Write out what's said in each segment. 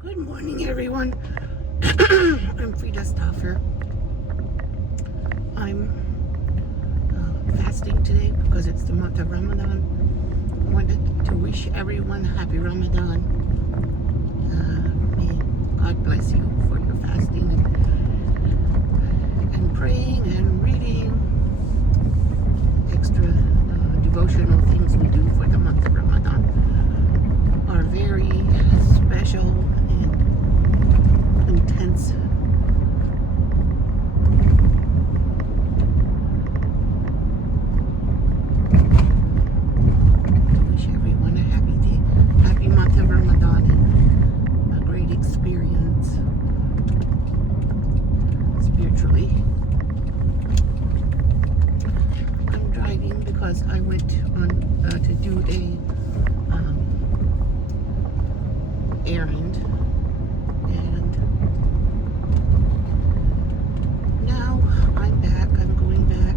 Good morning, everyone. I'm Frida Stoffer. I'm fasting today because it's the month of Ramadan. I wanted to wish everyone a happy Ramadan. May God bless you for your fasting and praying and reading extra devotional things we do for the month of Ramadan are very special and intense. Wish everyone a happy day, happy month of Ramadan, and a great experience spiritually. I'm driving because I went on to do a errand, and now I'm back. I'm going back.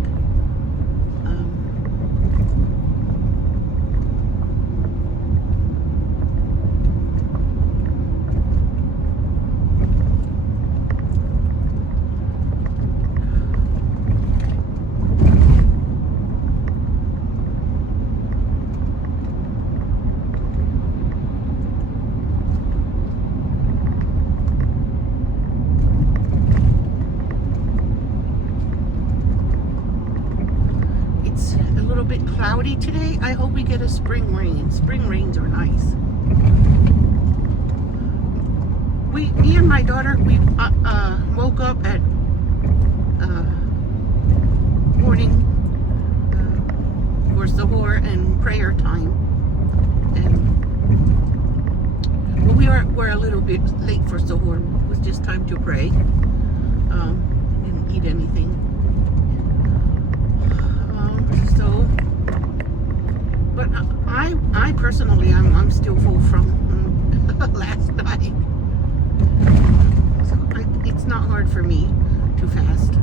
It's a little bit cloudy today. I hope we get a spring rain. Spring rains are nice. Me and my daughter, we woke up at morning for sahur and prayer time, and well, we're a little bit late for sahur. It was just time to pray. Didn't eat anything. So, but I personally, I'm still full from last night. So it's not hard for me to fast.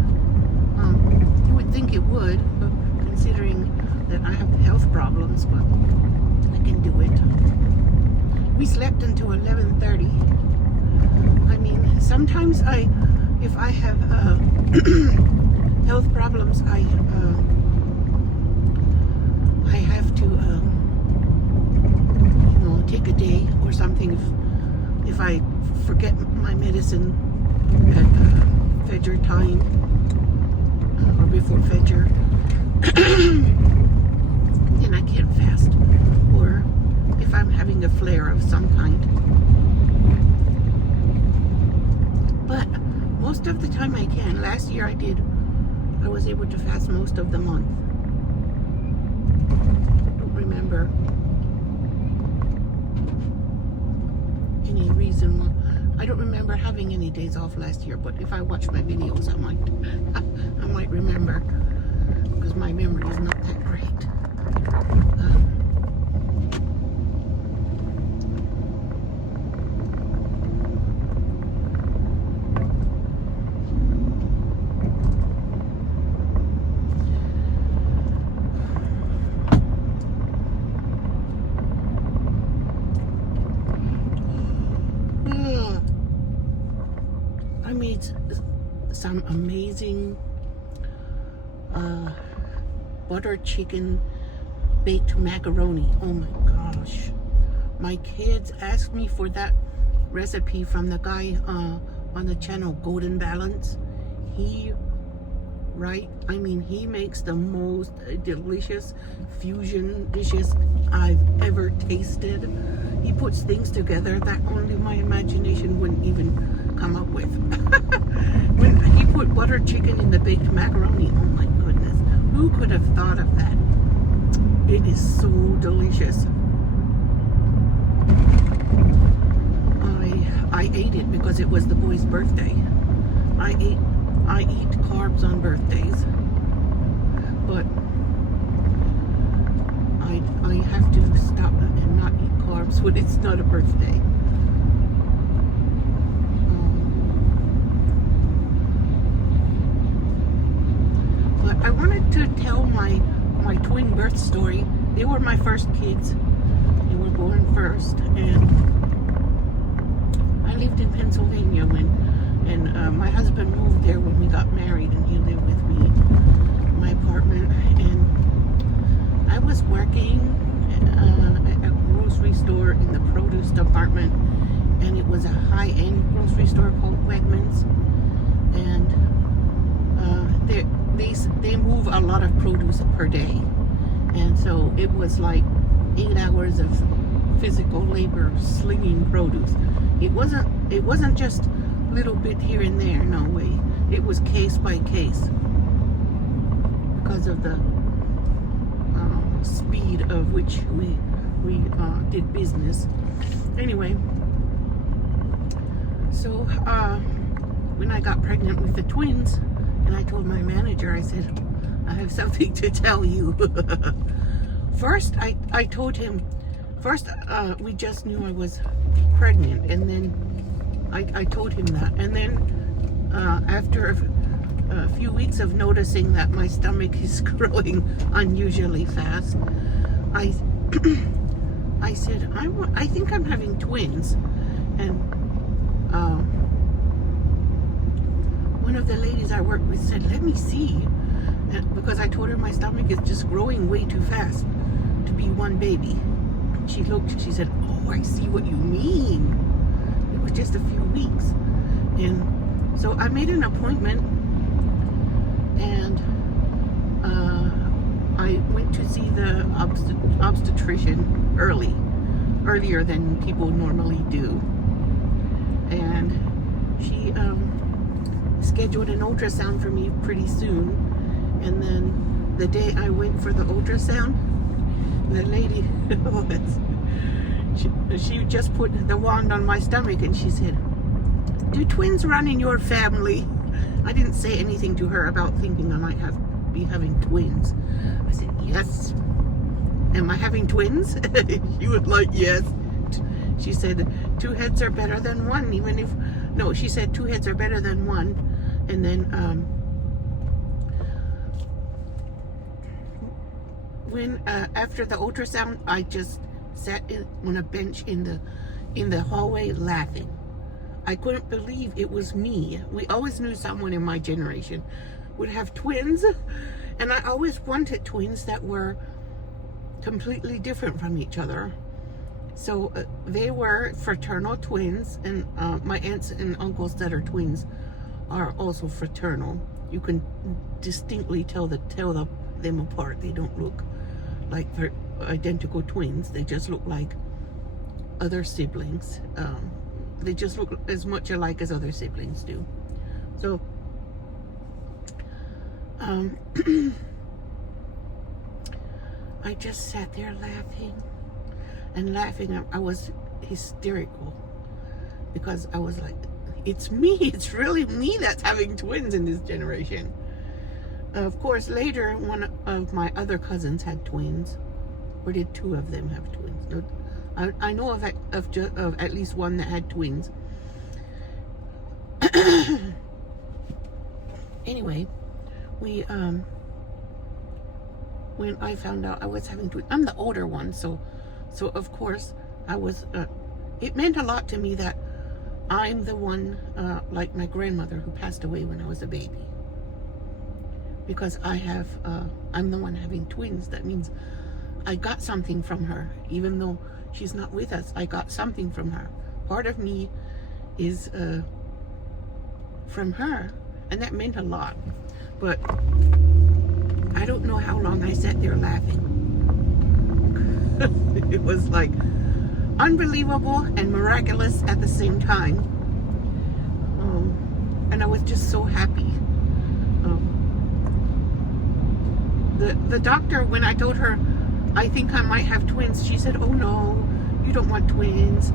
You would think it would, but considering that I have health problems, but I can do it. We slept until 11:30. I mean, sometimes if I have health problems, I have to, take a day or something if I forget my medicine at Fajr time or before Fajr, then I can't fast. Or if I'm having a flare of some kind. But most of the time I can. Last year I was able to fast most of the month. Remember any reason why. I don't remember having any days off last year, but if I watch my videos, I might remember, because my memory is not that great. I made some amazing butter chicken baked macaroni. Oh my gosh. My kids asked me for that recipe from the guy on the channel, Golden Balance. He makes the most delicious fusion dishes I've ever tasted. He puts things together that only my imagination wouldn't even come up with. When he put butter chicken in the baked macaroni, oh my goodness, who could have thought of that? It is so delicious. I ate it because it was the boy's birthday. I eat carbs on birthdays, but I have to stop and not eat carbs when it's not a birthday. But I wanted to tell my twin birth story. They were my first kids. They were born first, and I Pennsylvania and my husband moved there when we got married, and he lived with me in my apartment. And I was working at a grocery store in the produce department, and it was a high-end grocery store called Wegmans, and they move a lot of produce per day, and so it was like 8 hours of physical labor slinging produce. It wasn't just little bit here and there. No way. It was case by case because of the speed of which we did business. Anyway, so when I got pregnant with the twins, and I told my manager, I said, I have something to tell you. First, I told him, we just knew I was pregnant, and then I told him that. And then after a few weeks of noticing that my stomach is growing unusually fast, I said, I think I'm having twins. And one of the ladies I worked with said, let me see. And because I told her my stomach is just growing way too fast to be one baby. She looked, she said, oh, I see what you mean. It was just a few weeks. And so I made an appointment, and I went to see the obstetrician earlier than people normally do. And she scheduled an ultrasound for me pretty soon. And then the day I went for the ultrasound, the lady, she just put the wand on my stomach, and she said, do twins run in your family? I didn't say anything to her about thinking I might be having twins. I said, yes. Am I having twins? She was like, yes. She said, 2 heads are better than one, even if, no, she said 2 heads are better than one. And then when after the ultrasound, I just sat on a bench in the hallway laughing. I couldn't believe it was me. We always knew someone in my generation would have twins, and I always wanted twins that were completely different from each other. So they were fraternal twins, and my aunts and uncles that are twins are also fraternal. You can distinctly tell them apart. They don't look like they're identical twins. They just look like other siblings. They just look as much alike as other siblings do. So I just sat there laughing and laughing. I was hysterical because I was like, it's me. It's really me that's having twins in this generation. Of course, later one of my other cousins had twins, or did 2 of them have twins? No, I know of at least one that had twins. Anyway, when I found out I was having twins, I'm the older one, so of course I was. It meant a lot to me that I'm the one, like my grandmother, who passed away when I was a baby. Because I'm the one having twins. That means I got something from her, even though she's not with us. I got something from her. Part of me is from her, and that meant a lot. But I don't know how long I sat there laughing. It was like unbelievable and miraculous at the same time. And I was just so happy. The doctor, when I told her I think I might have twins, she said, oh no, you don't want twins.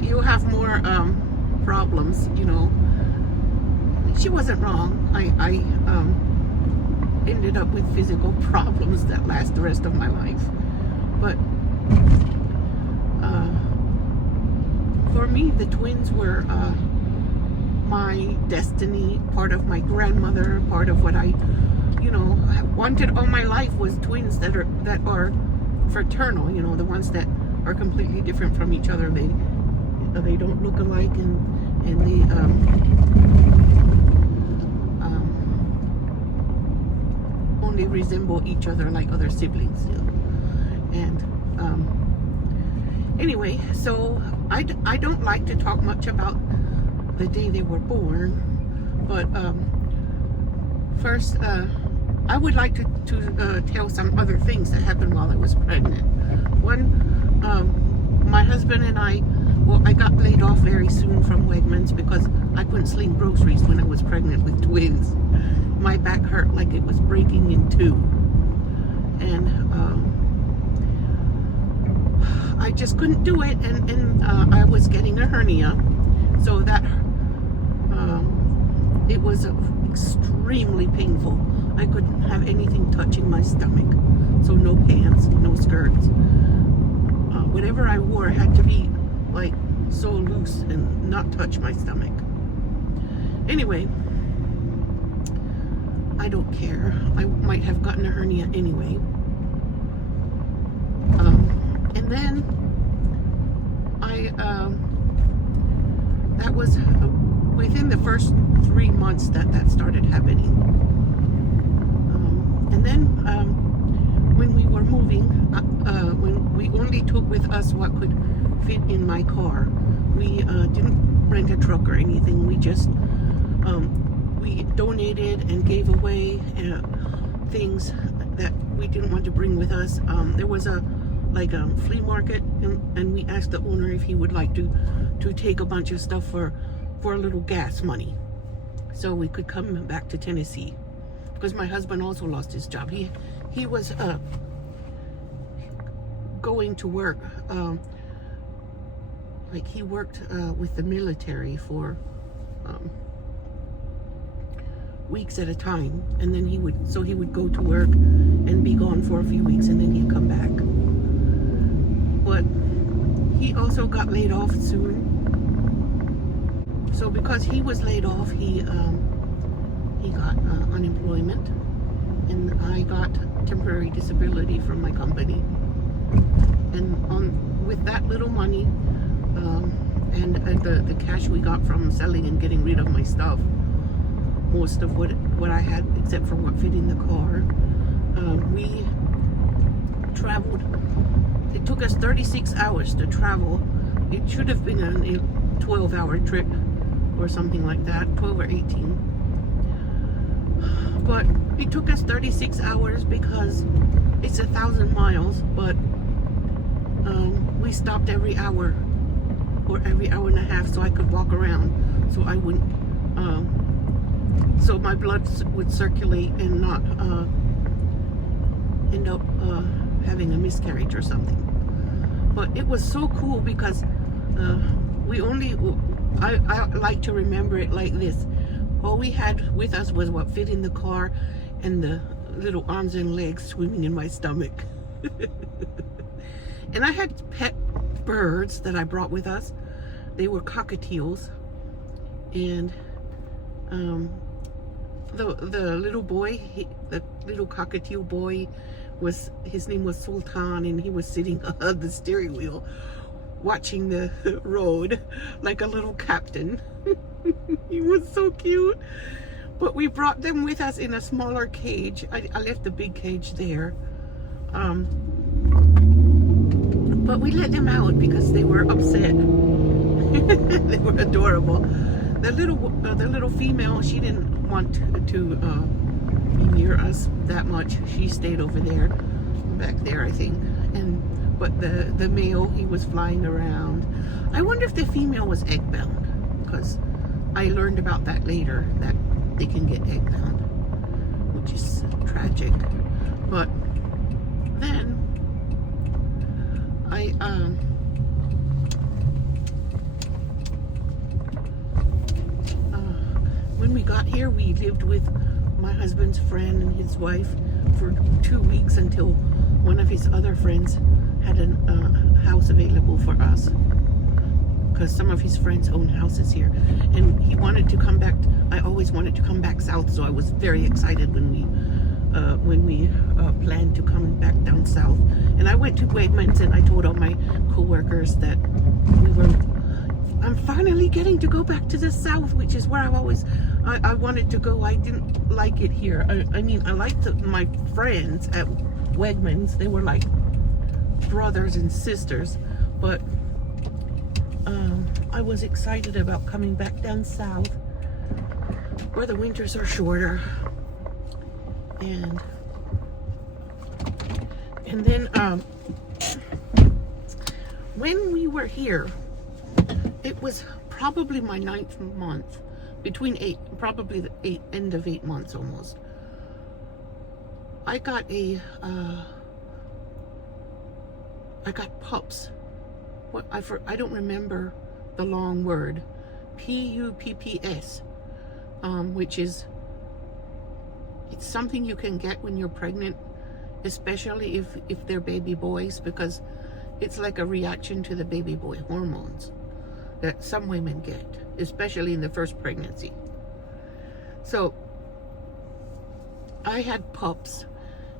You'll have more problems, you know. She wasn't wrong. I ended up with physical problems that last the rest of my life. But for me, the twins were my destiny, part of my grandmother, part of what I wanted all my life was twins that are fraternal, the ones that are completely different from each other. They don't look alike, and and they only resemble each other like other siblings. And anyway, so I don't like to talk much about the day they were born, but first I would like to tell some other things that happened while I was pregnant. One, my husband and I got laid off very soon from Wegmans because I couldn't sling groceries when I was pregnant with twins. My back hurt like it was breaking in two, and I just couldn't do it, and I was getting a hernia, so that it was extremely painful. I couldn't have anything touching my stomach, so no pants, no skirts. Whatever I wore had to be like so loose and not touch my stomach. Anyway, I don't care. I might have gotten a hernia anyway. And then that was within the first 3 months that started happening. And then when we were moving, when we only took with us what could fit in my car, we didn't rent a truck or anything. We just we donated and gave away things that we didn't want to bring with us. There was a flea market, and we asked the owner if he would like to take a bunch of stuff for a little gas money, so we could come back to Tennessee. Because my husband also lost his job. He was going to work, like he worked with the military for weeks at a time, and then he would go to work and be gone for a few weeks, and then he'd come back. But he also got laid off soon. So because he was laid off, he got unemployment, and I got temporary disability from my company. And with that little money and the cash we got from selling and getting rid of my stuff, most of what I had except for what fit in the car, we traveled. It took us 36 hours to travel. It should have been a 12-hour trip or something like that, 12 or 18. But it took us 36 hours because it's 1,000 miles, but we stopped every hour or every hour and a half so I could walk around, so I wouldn't, so my blood would circulate and not end up having a miscarriage or something. But it was so cool because I like to remember it like this. All we had with us was what fit in the car and the little arms and legs swimming in my stomach. And I had pet birds that I brought with us. They were cockatiels. And the little boy, the little cockatiel boy, his name was Sultan, and he was sitting on the steering wheel watching the road like a little captain. He was so cute. But we brought them with us in a smaller cage. I left the big cage there. But we let them out because they were upset. They were adorable. The little female, she didn't want to be near us that much. She stayed over there, back there, I think. But the male, he was flying around. I wonder if the female was egg-bound, because I learned about that later, that they can get egg-bound, which is tragic. But then when we got here, we lived with my husband's friend and his wife for 2 weeks until one of his other friends had a house available for us, because some of his friends own houses here, and he wanted to come back. I always wanted to come back south, so I was very excited when we planned to come back down south. And I went to Wegmans and I told all my co-workers that I'm finally getting to go back to the south, which is where I wanted to go. I didn't like it here. I mean, I liked my friends at Wegmans. They were like brothers and sisters, but I was excited about coming back down south where the winters are shorter. And then when we were here, it was probably my 9th month, probably the end of 8 months almost. I got pups. What I don't remember the long word, PUPPS, which is, it's something you can get when you're pregnant, especially if they're baby boys, because it's like a reaction to the baby boy hormones that some women get, especially in the first pregnancy. So I had pups,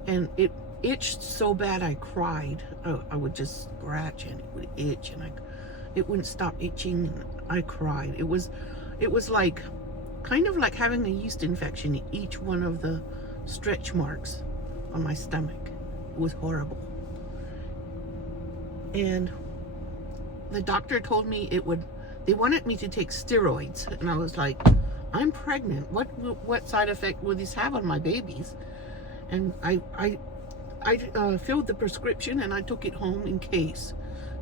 and it itched so bad I cried. I would just scratch and it would itch, and it wouldn't stop itching, and I cried. It was like kind of like having a yeast infection in each one of the stretch marks on my stomach. It was horrible. And the doctor told me they wanted me to take steroids, and I was like, I'm pregnant. What side effect will this have on my babies? And I filled the prescription, and I took it home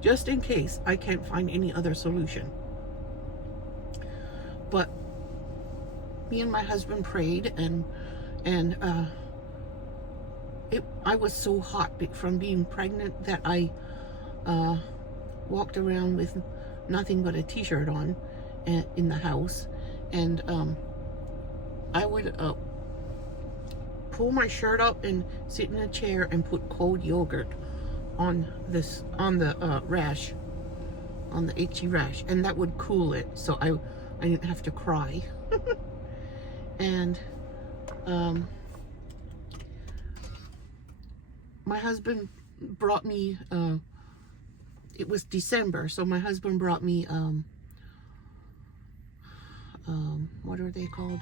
just in case I can't find any other solution. But me and my husband prayed, and I was so hot from being pregnant that I walked around with nothing but a t-shirt on in the house, and I would pull my shirt up and sit in a chair and put cold yogurt on the rash, on the itchy rash, and that would cool it, so I didn't have to cry. And my husband brought me, it was December, so my husband brought me what are they called?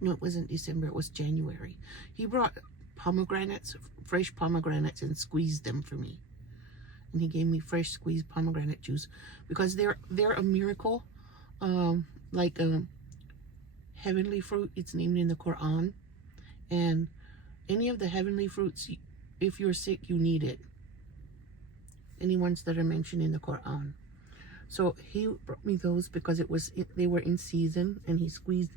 No, it wasn't December, it was January. He brought pomegranates, fresh pomegranates, and squeezed them for me. And he gave me fresh squeezed pomegranate juice, because they're a miracle, like heavenly fruit. It's named in the Quran, and any of the heavenly fruits, if you're sick, you need it. Any ones that are mentioned in the Quran. So he brought me those because they were in season, and he squeezed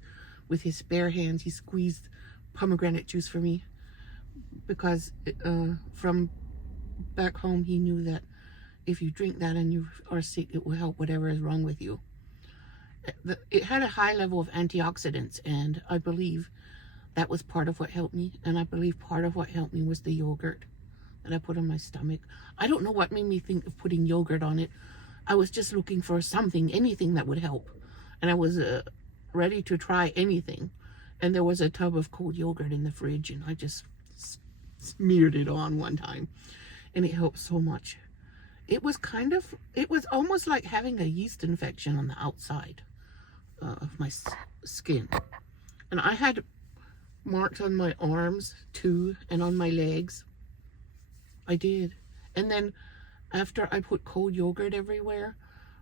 with his bare hands. He squeezed pomegranate juice for me, because from back home he knew that if you drink that and you are sick, it will help whatever is wrong with you. It had a high level of antioxidants, and I believe that was part of what helped me. And I believe part of what helped me was the yogurt that I put on my stomach. I don't know what made me think of putting yogurt on it. I was just looking for anything that would help, and I was ready to try anything. And there was a tub of cold yogurt in the fridge, and I just smeared it on one time, and it helped so much. It was almost like having a yeast infection on the outside of my skin. And I had marks on my arms too, and on my legs. I did. And then after I put cold yogurt everywhere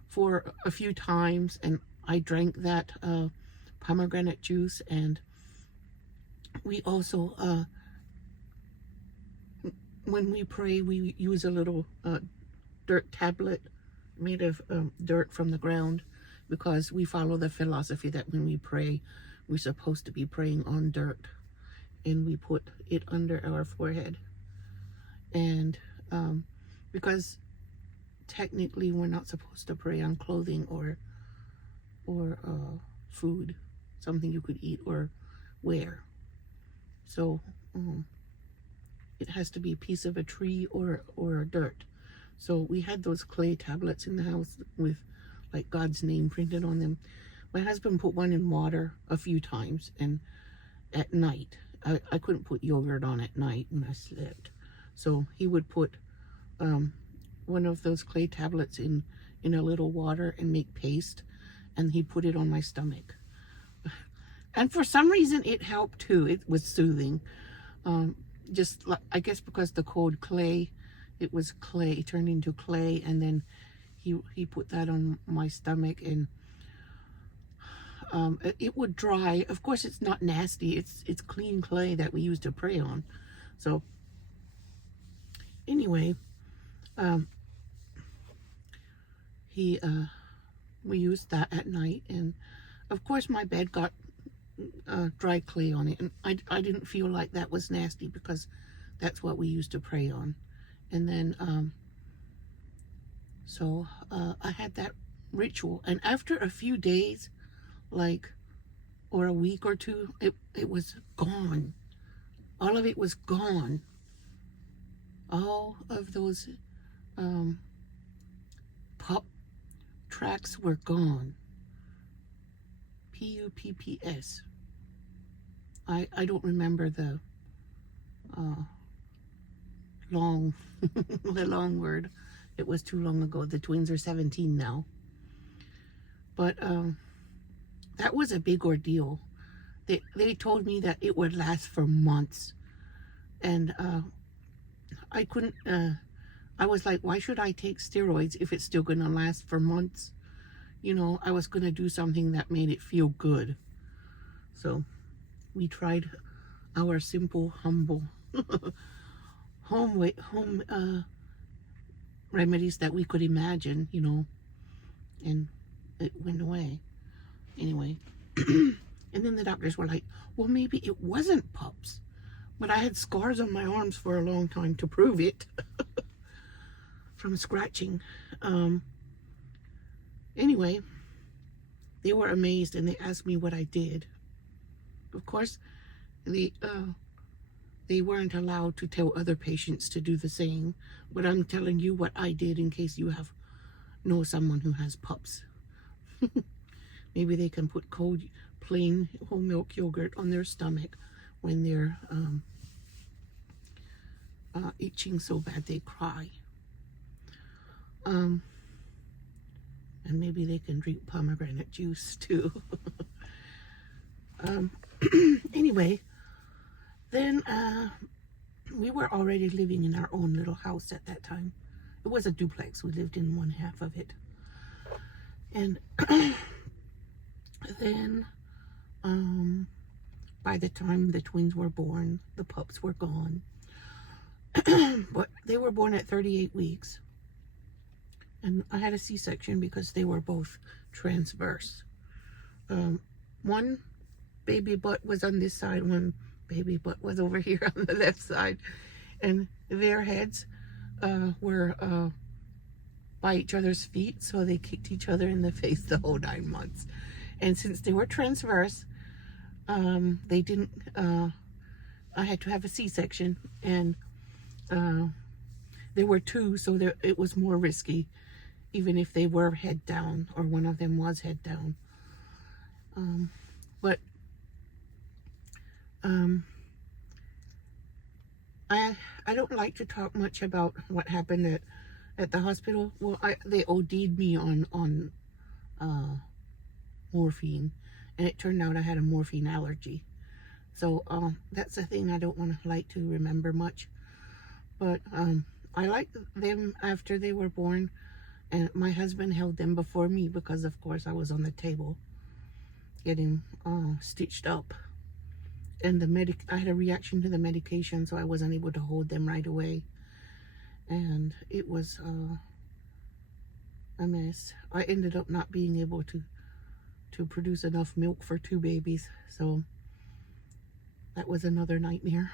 for a few times, and I drank that pomegranate juice, and we also when we pray, we use a little dirt tablet made of dirt from the ground, because we follow the philosophy that when we pray, we're supposed to be praying on dirt, and we put it under our forehead. And because technically we're not supposed to pray on clothing or food, something you could eat or wear. So it has to be a piece of a tree or dirt. So we had those clay tablets in the house with like God's name printed on them. My husband put one in water a few times, and at night, I couldn't put yogurt on at night when I slept. So he would put one of those clay tablets in in a little water and make paste, and he put it on my stomach. And for some reason it helped too. It was soothing. Just like, I guess because the cold clay, it was clay, it turned into clay, and then he put that on my stomach, and it would dry. Of course, it's not nasty. It's clean clay that we used to pray on. So anyway, we used that at night, and of course my bed got dry clay on it, and I didn't feel like that was nasty because that's what we used to pray on. And then so I had that ritual, and after a few days, like, or a week or two, it was gone. All of it was gone. All of those pup tracks were gone. P-U-P-P-S. I don't remember the long the long word. It was too long ago. The twins are 17 now. But that was a big ordeal. They told me that it would last for months, and I couldn't. I was like, why should I take steroids if it's still gonna last for months? You know, I was gonna do something that made it feel good. So we tried our simple, humble home remedies that we could imagine, you know, and it went away. Anyway, and then the doctors were like, well, maybe it wasn't pups, but I had scars on my arms for a long time to prove it from scratching. Anyway, they were amazed, and they asked me what I did. Of course, they weren't allowed to tell other patients to do the same, but I'm telling you what I did in case you know someone who has pups. Maybe they can put cold, plain whole milk yogurt on their stomach when they're itching so bad they cry. And maybe they can drink pomegranate juice too. Anyway, then we were already living in our own little house at that time. It was a duplex. We lived in one half of it. And then by the time the twins were born, the pups were gone. But they were born at 38 weeks. And I had a C-section because they were both transverse. One baby butt was on this side, one baby butt was over here on the left side. And their heads were by each other's feet, so they kicked each other in the face the whole 9 months. And since they were transverse, they didn't, I had to have a C-section, and there were two, so it was more risky, even if they were head down, or one of them was head down. But I don't like to talk much about what happened at the hospital. Well, they OD'd me on morphine, and it turned out I had a morphine allergy. So that's a thing I don't want to like to remember much. But I liked them after they were born, and my husband held them before me because, of course, I was on the table getting stitched up. And I had a reaction to the medication, so I wasn't able to hold them right away. And it was a mess. I ended up not being able to produce enough milk for 2 babies, so that was another nightmare.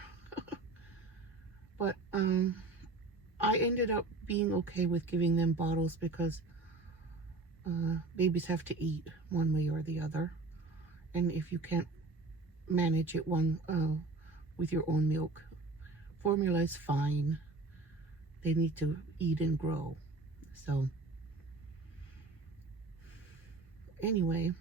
But I ended up being okay with giving them bottles because babies have to eat one way or the other, and if you can't manage it with your own milk, formula is fine. They need to eat and grow. So anyway,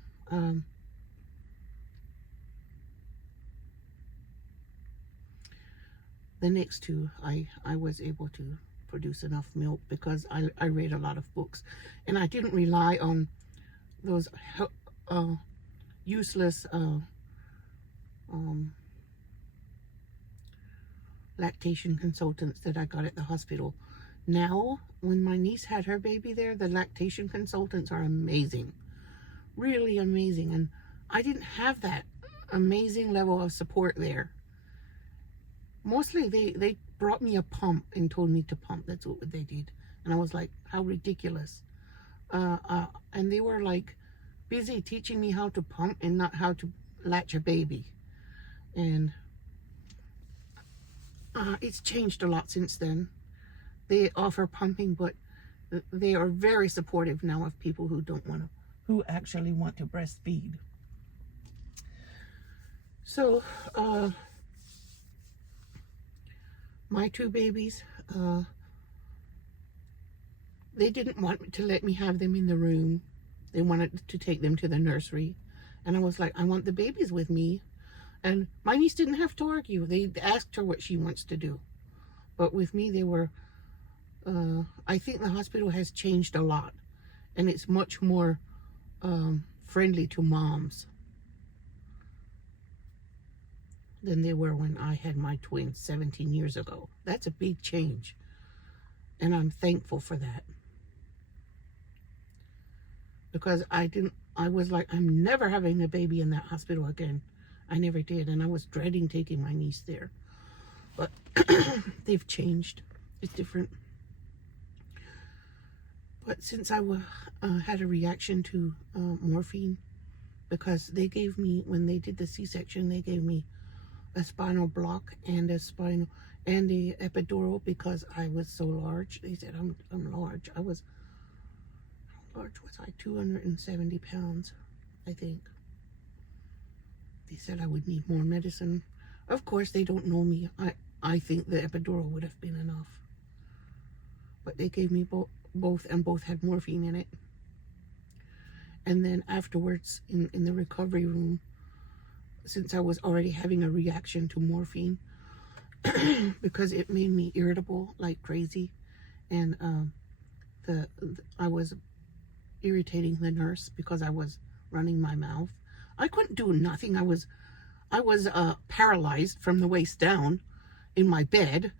the next two I was able to produce enough milk because I read a lot of books, and I didn't rely on those useless lactation consultants that I got at the hospital. Now, when my niece had her baby there, the lactation consultants are amazing, really amazing, and I didn't have that amazing level of support there. Mostly they brought me a pump and told me to pump. That's what they did. And I was like, how ridiculous. And they were like busy teaching me how to pump and not how to latch a baby. And it's changed a lot since then. They offer pumping, but they are very supportive now of people who don't want to, who actually want to breastfeed. So, my two babies, they didn't want to let me have them in the room. They wanted to take them to the nursery. And I was like, I want the babies with me. And my niece didn't have to argue. They asked her what she wants to do. But with me, they were, I think the hospital has changed a lot. And it's much more friendly to moms than they were when I had my twins 17 years ago. That's a big change. And I'm thankful for that. Because I was like, I'm never having a baby in that hospital again. I never did. And I was dreading taking my niece there. But they've changed. It's different. But since I had a reaction to morphine, because they gave me, when they did the C-section, they gave me a spinal block and a epidural because I was so large. They said I'm large. How large was I? 270 pounds, I think. They said I would need more medicine. Of course, they don't know me. I think the epidural would have been enough. But they gave me both, and both had morphine in it. And then afterwards, in the recovery room, since I was already having a reaction to morphine, because it made me irritable like crazy, and I was irritating the nurse because I was running my mouth. I couldn't do nothing. I was paralyzed from the waist down in my bed.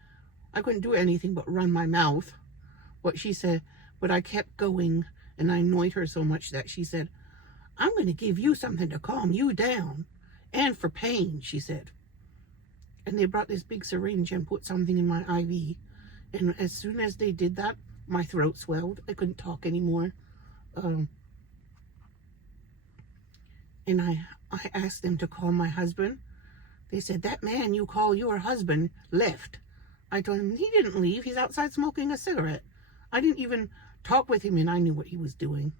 I couldn't do anything but run my mouth. What she said, but I kept going, and I annoyed her so much that she said, I'm going to give you something to calm you down. And for pain, she said. And they brought this big syringe and put something in my IV. And as soon as they did that, my throat swelled. I couldn't talk anymore. And I asked them to call my husband. They said, that man you call your husband left. I told him, he didn't leave. He's outside smoking a cigarette. I didn't even talk with him, and I knew what he was doing.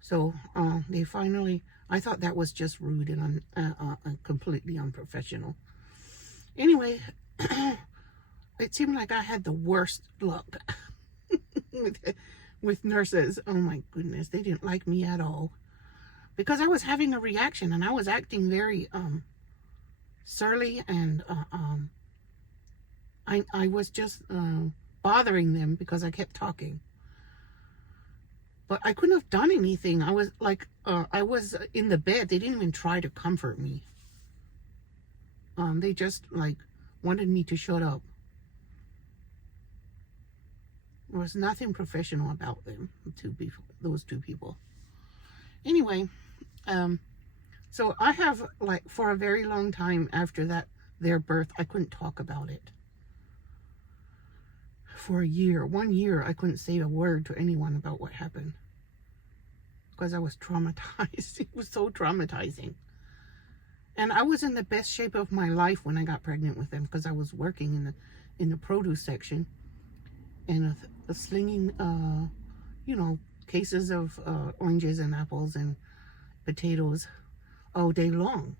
So they finally, I thought that was just rude and completely unprofessional. Anyway, it seemed like I had the worst luck with nurses. Oh my goodness, they didn't like me at all. Because I was having a reaction, and I was acting very surly, and I was just bothering them because I kept talking. But I couldn't have done anything. I was like, I was in the bed. They didn't even try to comfort me. They just like wanted me to shut up. There was nothing professional about them, those two people. Anyway, so I have, like, for a very long time after their birth, I couldn't talk about it. For a year, 1 year, I couldn't say a word to anyone about what happened. Because I was traumatized. It was so traumatizing. And I was in the best shape of my life when I got pregnant with them, because I was working in the produce section and slinging, cases of oranges and apples and potatoes all day long.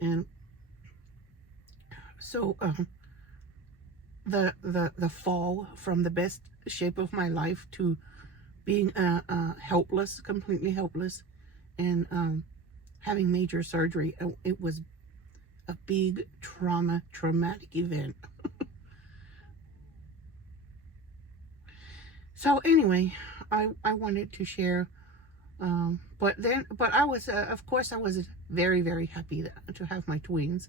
And so the fall from the best shape of my life to being helpless, completely helpless, and having major surgery, it was a big traumatic event. So anyway, I wanted to share. But I was, of course, I was very, very happy to have my twins.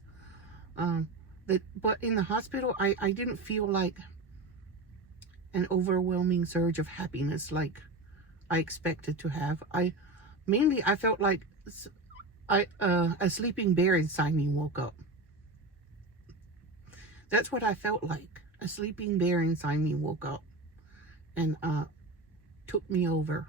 But in the hospital, I didn't feel like an overwhelming surge of happiness like I expected to have. I felt like a sleeping bear inside me woke up. That's what I felt like. A sleeping bear inside me woke up and took me over.